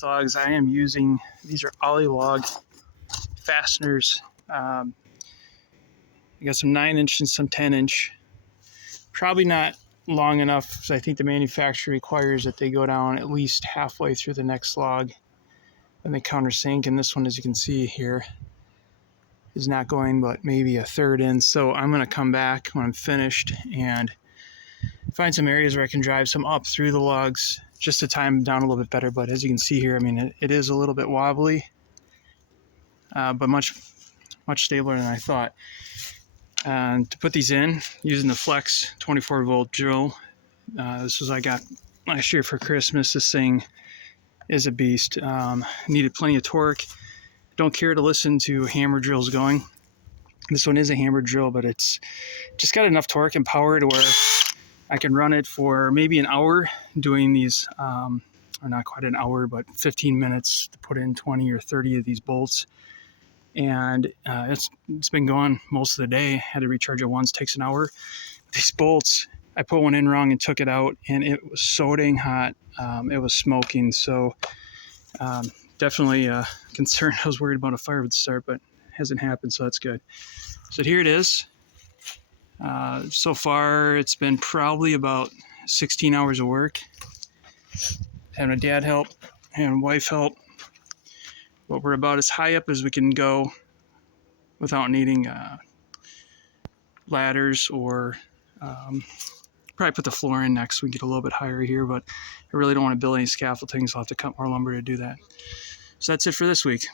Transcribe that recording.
these logs, I am using, these are Olylog fasteners. I got some 9-inch and some 10-inch. Probably not long enough, because I think the manufacturer requires that they go down at least halfway through the next log and they countersink. And this one, as you can see here, is not going but maybe a third in. So I'm going to come back when I'm finished and find some areas where I can drive some up through the logs just to tie them down a little bit better. But as you can see here, I mean, it is a little bit wobbly, but much stabler than I thought. And to put these in, using the Flex 24-volt drill. This was I got last year for Christmas. This thing is a beast. Needed plenty of torque. Don't care to listen to hammer drills going. This one is a hammer drill, but it's just got enough torque and power to where I can run it for maybe an hour doing these, or not quite an hour, but 15 minutes to put in 20 or 30 of these bolts. And it's been going most of the day. Had to recharge it once, takes an hour. These bolts, I put one in wrong and took it out, and it was so dang hot. It was smoking. So definitely concerned. I was worried about a fire would start, but it hasn't happened, so that's good. So here it is. So far, it's been probably about 16 hours of work. Having a dad help, having a wife help. But we're about as high up as we can go without needing ladders, or probably put the floor in next. We get a little bit higher here, but I really don't want to build any scaffolding, so I'll have to cut more lumber to do that. So that's it for this week.